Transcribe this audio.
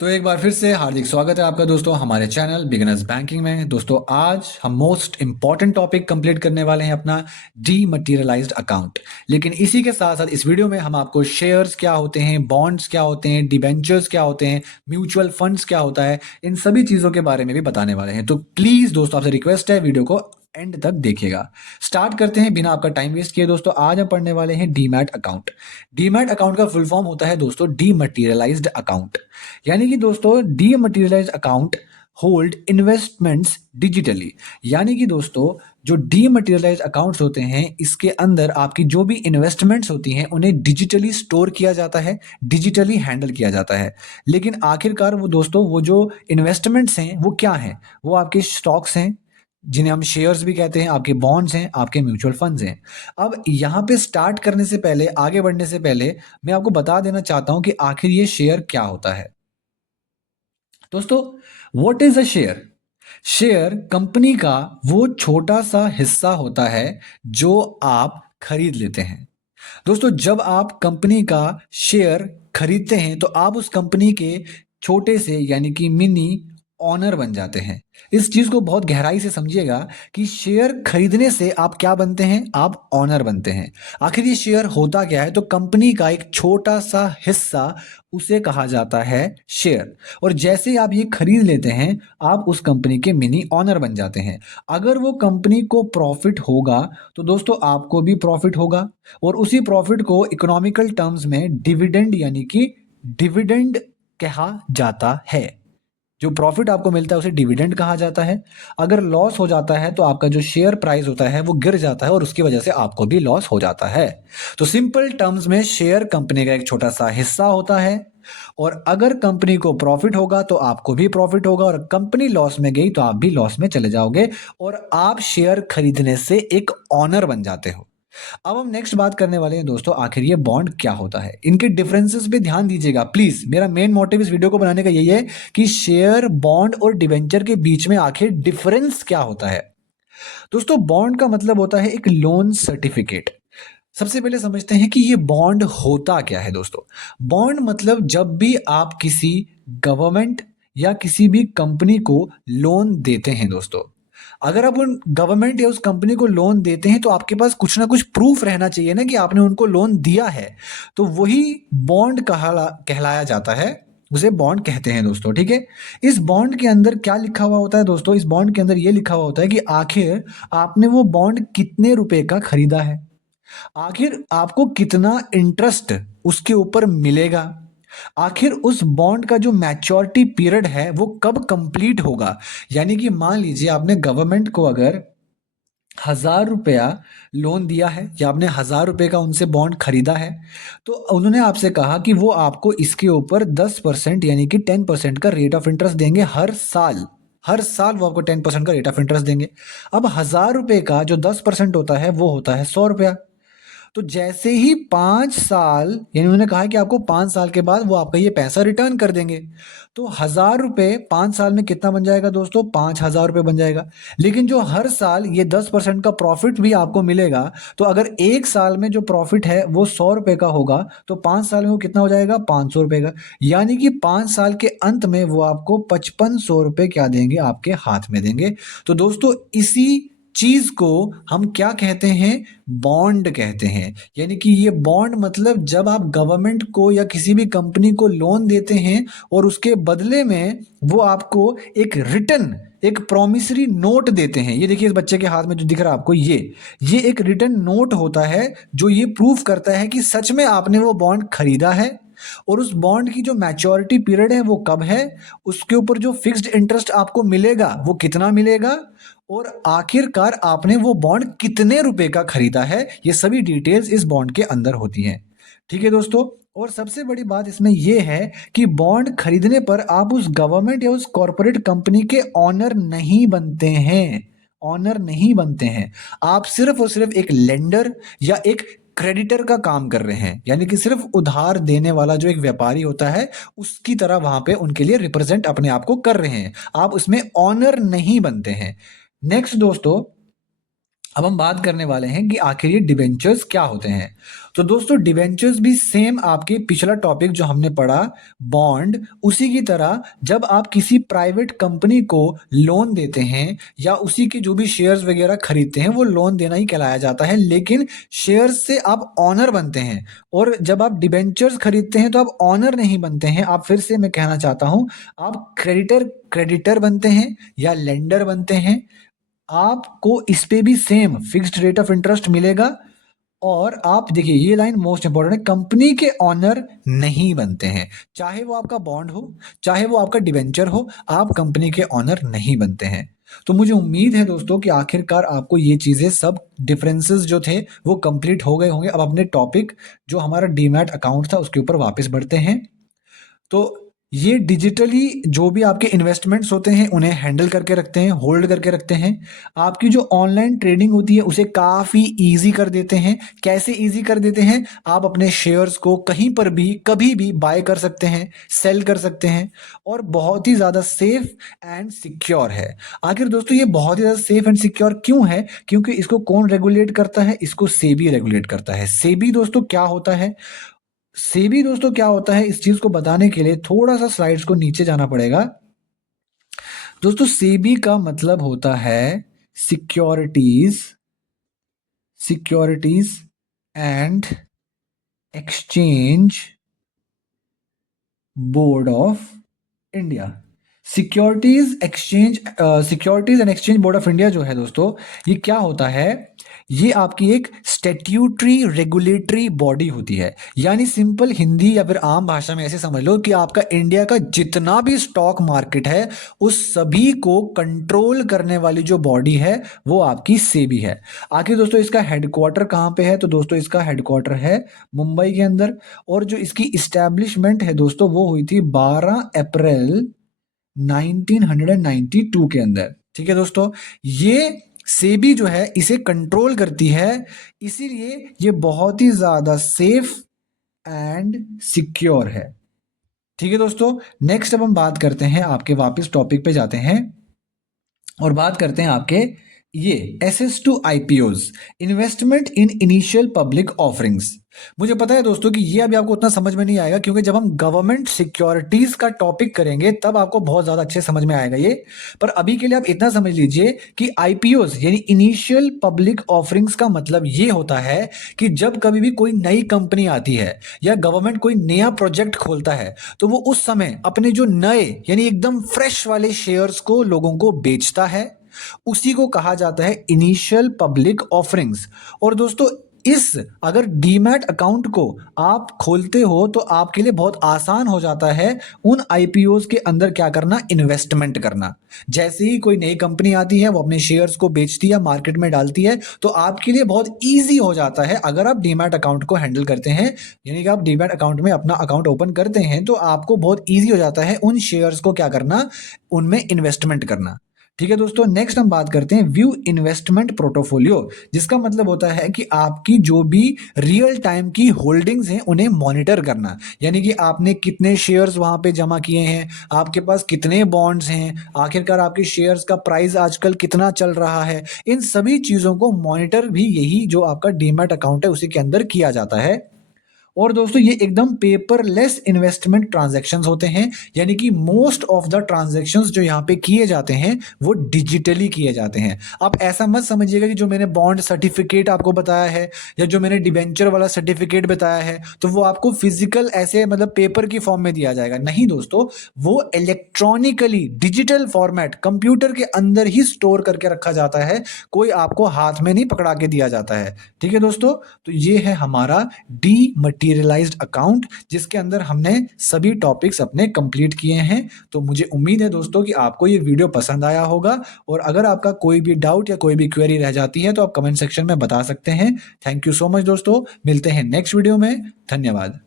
तो एक बार फिर से हार्दिक स्वागत है आपका दोस्तों हमारे चैनल बिगिनर्स बैंकिंग में। दोस्तों आज हम मोस्ट इंपॉर्टेंट टॉपिक कंप्लीट करने वाले हैं अपना डीमटेरियलाइज्ड अकाउंट। लेकिन इसी के साथ साथ इस वीडियो में हम आपको शेयर्स क्या होते हैं, बॉन्ड्स क्या होते हैं, डिबेंचर्स क्या होते हैं, म्यूचुअल फंड्स क्या होता है, इन सभी चीज़ों के बारे में भी बताने वाले हैं। तो प्लीज़ दोस्तों आपसे रिक्वेस्ट है वीडियो को एंड तक देखिएगा। स्टार्ट करते हैं बिना आपका टाइम वेस्ट किए। दोस्तों आज हम पढ़ने वाले हैं डीमैट अकाउंट। डीमैट अकाउंट का फुल फॉर्म होता है दोस्तों डीमटेरियलाइज्ड अकाउंट। यानी कि दोस्तों dematerialized account hold investments digitally. यानी कि दोस्तों जो डीमटेरियलाइज्ड अकाउंट्स होते हैं इसके अंदर आपकी जो भी इन्वेस्टमेंट्स होती हैं उन्हें डिजिटली स्टोर किया जाता है, डिजिटली हैंडल किया जाता है। लेकिन आखिरकार वो दोस्तों वो जो इन्वेस्टमेंट्स हैं वो क्या हैं? वो आपके स्टॉक्स हैं जिन्हें हम शेयर्स भी कहते हैं, आपके बॉन्ड्स हैं, आपके म्यूचुअल फंड्स हैं। अब यहाँ पे स्टार्ट करने से पहले, आगे बढ़ने से पहले मैं आपको बता देना चाहता हूँ कि आखिर ये शेयर क्या होता है। दोस्तों what is a share? Share company का वो छोटा सा हिस्सा होता है जो आप खरीद लेते हैं। दोस्तों जब आप कंपनी का शेयर खरीदते हैं तो आप उस कंपनी के छोटे से यानी कि मिनी ऑनर बन जाते हैं। इस चीज को बहुत गहराई से समझिएगा कि शेयर खरीदने से आप क्या बनते हैं? आप ऑनर बनते हैं। आखिर ये शेयर होता क्या है? तो कंपनी का एक छोटा सा हिस्सा, उसे कहा जाता है शेयर। और जैसे आप ये खरीद लेते हैं आप उस कंपनी के मिनी ऑनर बन जाते हैं। अगर वो कंपनी को प्रॉफिट होगा तो दोस्तों आपको भी प्रॉफिट होगा, और उसी प्रॉफिट को इकोनॉमिकल टर्म्स में डिविडेंड यानी कि डिविडेंड कहा जाता है। जो प्रॉफिट आपको मिलता है उसे डिविडेंड कहा जाता है। अगर लॉस हो जाता है तो आपका जो शेयर प्राइस होता है वो गिर जाता है और उसकी वजह से आपको भी लॉस हो जाता है। तो सिंपल टर्म्स में शेयर कंपनी का एक छोटा सा हिस्सा होता है, और अगर कंपनी को प्रॉफिट होगा तो आपको भी प्रॉफिट होगा, और कंपनी लॉस में गई तो आप भी लॉस में चले जाओगे और आप शेयर खरीदने से एक ऑनर बन जाते हो। अब हम नेक्स्ट बात करने वाले हैं दोस्तों आखिर ये बॉन्ड क्या होता है। इनके डिफरेंसेस पे ध्यान दीजिएगा प्लीज। मेरा मेन मोटिव इस वीडियो को बनाने का यही है कि शेयर, बॉन्ड और डिबेंचर के बीच में आखिर डिफरेंस क्या होता है। दोस्तों बॉन्ड का मतलब होता है एक लोन सर्टिफिकेट। सबसे पहले समझते हैं कि ये बॉन्ड होता क्या है। दोस्तों बॉन्ड मतलब जब भी आप किसी गवर्नमेंट या किसी भी कंपनी को लोन देते हैं दोस्तों, अगर आप उन गवर्नमेंट या उस कंपनी को लोन देते हैं तो आपके पास कुछ ना कुछ प्रूफ रहना चाहिए ना कि आपने उनको लोन दिया है। तो वही बॉन्ड कहलाया जाता है, उसे बॉन्ड कहते हैं दोस्तों। ठीक है, इस बॉन्ड के अंदर क्या लिखा हुआ होता है दोस्तों? इस बॉन्ड के अंदर ये लिखा हुआ होता है कि आखिर आपने वो बॉन्ड कितने रुपए का खरीदा है, आखिर आपको कितना इंटरेस्ट उसके ऊपर मिलेगा, आखिर उस बॉन्ड का जो मैच्योरिटी पीरियड है वो कब कंप्लीट होगा। यानी कि मान लीजिए आपने गवर्नमेंट को अगर 1,000 रुपया लोन दिया है या आपने 1,000 रुपये का उनसे बॉन्ड खरीदा है, तो उन्होंने आपसे कहा कि वो आपको इसके ऊपर 10% यानी कि 10% का रेट ऑफ इंटरेस्ट देंगे हर साल। हर साल वो आपको 10% का रेट ऑफ इंटरेस्ट देंगे। अब 1,000 रुपये का जो 10% होता है वो होता है 100 रुपया। तो जैसे ही 5 साल, यानी उन्होंने कहा है कि आपको 5 साल के बाद वो आपका ये पैसा रिटर्न कर देंगे। तो 1,000 रुपये 5 साल में कितना बन जाएगा दोस्तों? 5,000 रुपये बन जाएगा। लेकिन जो हर साल ये 10% का प्रॉफिट भी आपको मिलेगा, तो अगर एक साल में जो प्रॉफिट है वो 100 रुपये का होगा तो 5 साल में वो कितना हो जाएगा? 500 रुपये का। यानी कि 5 साल के अंत में वो आपको 5500 रुपये क्या देंगे? आपके हाथ में देंगे। तो दोस्तों इसी चीज को हम क्या कहते हैं? बॉन्ड कहते हैं। यानी कि ये बॉन्ड मतलब जब आप गवर्नमेंट को या किसी भी कंपनी को लोन देते हैं और उसके बदले में वो आपको एक रिटर्न, एक प्रॉमिसरी नोट देते हैं। ये देखिए इस बच्चे के हाथ में जो दिख रहा है आपको, ये एक रिटर्न नोट होता है जो ये प्रूफ करता है कि सच में आपने वो बॉन्ड खरीदा है, और उस बॉन्ड की जो मैच्योरिटी पीरियड है वो कब है, उसके ऊपर जो फिक्स्ड इंटरेस्ट आपको मिलेगा वो कितना मिलेगा, और आखिरकार आपने वो बॉन्ड कितने रुपए का खरीदा है। ये सभी डिटेल्स इस बॉन्ड के अंदर होती हैं। ठीक है दोस्तों, और सबसे बड़ी बात इसमें यह है कि बॉन्ड खरीदने पर आप उस गवर्नमेंट या उस कॉरपोरेट कंपनी के ऑनर नहीं बनते हैं। ऑनर नहीं बनते हैं, आप सिर्फ और सिर्फ एक लेंडर या एक क्रेडिटर का काम कर रहे हैं। यानी कि सिर्फ उधार देने वाला जो एक व्यापारी होता है उसकी तरह वहां पे उनके लिए रिप्रेजेंट अपने आप को कर रहे हैं, आप उसमें ऑनर नहीं बनते हैं। नेक्स्ट दोस्तों अब हम बात करने वाले हैं कि आखिर ये डिबेंचर्स क्या होते हैं। तो दोस्तों डिवेंचर्स भी सेम आपके पिछला टॉपिक जो हमने पढ़ा बॉन्ड, उसी की तरह जब आप किसी प्राइवेट कंपनी को लोन देते हैं या उसी के जो भी शेयर्स वगैरह खरीदते हैं वो लोन देना ही कहलाया जाता है, लेकिन शेयर्स से आप ऑनर बनते हैं। और जब आप डिवेंचर्स खरीदते हैं तो आप ऑनर नहीं बनते हैं, आप फिर से मैं कहना चाहता हूं, आप क्रेडिटर बनते हैं या लेंडर बनते हैं। आपको इस पे भी same fixed rate of interest मिलेगा। और आप देखिए ये लाइन मोस्ट इंपॉर्टेंट है, कंपनी के ऑनर नहीं बनते हैं, चाहे वो आपका बॉन्ड हो चाहे वो आपका डिवेंचर हो, आप कंपनी के ऑनर नहीं बनते हैं। तो मुझे उम्मीद है दोस्तों कि आखिरकार आपको ये चीजें सब डिफरेंसेस जो थे वो कंप्लीट हो गए होंगे। अब अपने टॉपिक जो हमारा डीमैट अकाउंट था उसके ऊपर वापस बढ़ते हैं। तो ये डिजिटली जो भी आपके इन्वेस्टमेंट्स होते हैं उन्हें हैंडल करके रखते हैं, होल्ड करके रखते हैं। आपकी जो ऑनलाइन ट्रेडिंग होती है उसे काफ़ी इजी कर देते हैं। कैसे इजी कर देते हैं? आप अपने शेयर्स को कहीं पर भी कभी भी बाय कर सकते हैं, सेल कर सकते हैं, और बहुत ही ज़्यादा सेफ एंड सिक्योर है। आखिर दोस्तों ये बहुत ही ज़्यादा सेफ एंड सिक्योर क्यों है? क्योंकि इसको कौन रेगुलेट करता है? इसको सेबी रेगुलेट करता है। सेबी दोस्तों क्या होता है? सेबी दोस्तों क्या होता है, इस चीज को बताने के लिए थोड़ा सा स्लाइड्स को नीचे जाना पड़ेगा। दोस्तों सेबी का मतलब होता है securities and exchange board of India. Securities and exchange board of India जो है दोस्तों, ये क्या होता है? ये आपकी एक स्टैट्यूटरी रेगुलेटरी बॉडी होती है। यानी सिंपल हिंदी या फिर आम भाषा में ऐसे समझ लो कि आपका इंडिया का जितना भी स्टॉक मार्केट है उस सभी को कंट्रोल करने वाली जो बॉडी है वो आपकी सेबी है। आखिर दोस्तों इसका हेडक्वार्टर कहाँ पे है? तो दोस्तों इसका हेडक्वार्टर है मुंबई के अंदर। और जो इसकी इस्टेब्लिशमेंट है दोस्तों वो हुई थी 12 अप्रैल 1992 के अंदर। ठीक है दोस्तों, ये सेबी जो है इसे कंट्रोल करती है, इसीलिए ये बहुत ही ज्यादा सेफ एंड सिक्योर है। ठीक है दोस्तों, नेक्स्ट अब हम बात करते हैं, आपके वापस टॉपिक पे जाते हैं और बात करते हैं आपके ये SS2 IPOs, investment in initial public offerings. मुझे पता है दोस्तों कि ये अभी आपको उतना समझ में नहीं आएगा, क्योंकि जब हम गवर्नमेंट सिक्योरिटीज का टॉपिक करेंगे तब आपको बहुत ज्यादा अच्छे समझ में आएगा ये। पर अभी के लिए आप इतना समझ लीजिए कि IPOs यानी इनिशियल पब्लिक ऑफरिंग्स का मतलब ये होता है कि जब कभी भी कोई नई कंपनी आती है या गवर्नमेंट कोई नया प्रोजेक्ट खोलता है तो वो उस समय अपने जो नए यानी एकदम फ्रेश वाले शेयर्स को लोगों को बेचता है, उसी को कहा जाता है इनिशियल पब्लिक ऑफरिंग्स। और दोस्तों इस अगर डीमैट अकाउंट को आप खोलते हो तो आपके लिए बहुत आसान हो जाता है उन आईपीओज के अंदर क्या करना, इन्वेस्टमेंट करना। जैसे ही कोई नई कंपनी आती है वो अपने शेयर्स को बेचती है, मार्केट में डालती है, तो आपके लिए बहुत ईजी हो जाता है अगर आप डीमैट अकाउंट को हैंडल करते हैं। यानी कि आप डीमैट अकाउंट में अपना अकाउंट ओपन करते हैं तो आपको बहुत ईजी हो जाता है उन शेयर्स को क्या करना, उनमें इन्वेस्टमेंट करना। ठीक है दोस्तों, नेक्स्ट हम बात करते हैं व्यू इन्वेस्टमेंट पोर्टफोलियो, जिसका मतलब होता है कि आपकी जो भी रियल टाइम की होल्डिंग्स हैं उन्हें मॉनिटर करना। यानी कि आपने कितने शेयर्स वहां पे जमा किए हैं, आपके पास कितने बॉन्ड्स हैं, आखिरकार आपके शेयर्स का प्राइस आजकल कितना चल रहा है, इन सभी चीजों को मॉनिटर भी यही जो आपका डीमैट अकाउंट है उसी के अंदर किया जाता है। और दोस्तों ये एकदम पेपरलेस इन्वेस्टमेंट ट्रांजैक्शंस होते हैं, यानी कि मोस्ट ऑफ द ट्रांजैक्शंस जो यहाँ पे किए जाते हैं वो डिजिटली किए जाते हैं। आप ऐसा मत समझिएगा कि जो मैंने बॉन्ड सर्टिफिकेट आपको बताया है या जो मैंने डिबेंचर वाला सर्टिफिकेट बताया है तो वो आपको फिजिकल ऐसे मतलब पेपर की फॉर्म में दिया जाएगा। नहीं दोस्तों, वो इलेक्ट्रॉनिकली डिजिटल फॉर्मेट कंप्यूटर के अंदर ही स्टोर करके रखा जाता है, कोई आपको हाथ में नहीं पकड़ा के दिया जाता है। ठीक है दोस्तों, तो ये है हमारा डीमटीरियलाइज्ड अकाउंट, जिसके अंदर हमने सभी टॉपिक्स अपने कंप्लीट किए हैं। तो मुझे उम्मीद है दोस्तों कि आपको ये वीडियो पसंद आया होगा, और अगर आपका कोई भी डाउट या कोई भी क्वेरी रह जाती है तो आप कमेंट सेक्शन में बता सकते हैं। थैंक यू सो मच दोस्तों, मिलते हैं नेक्स्ट वीडियो में। धन्यवाद।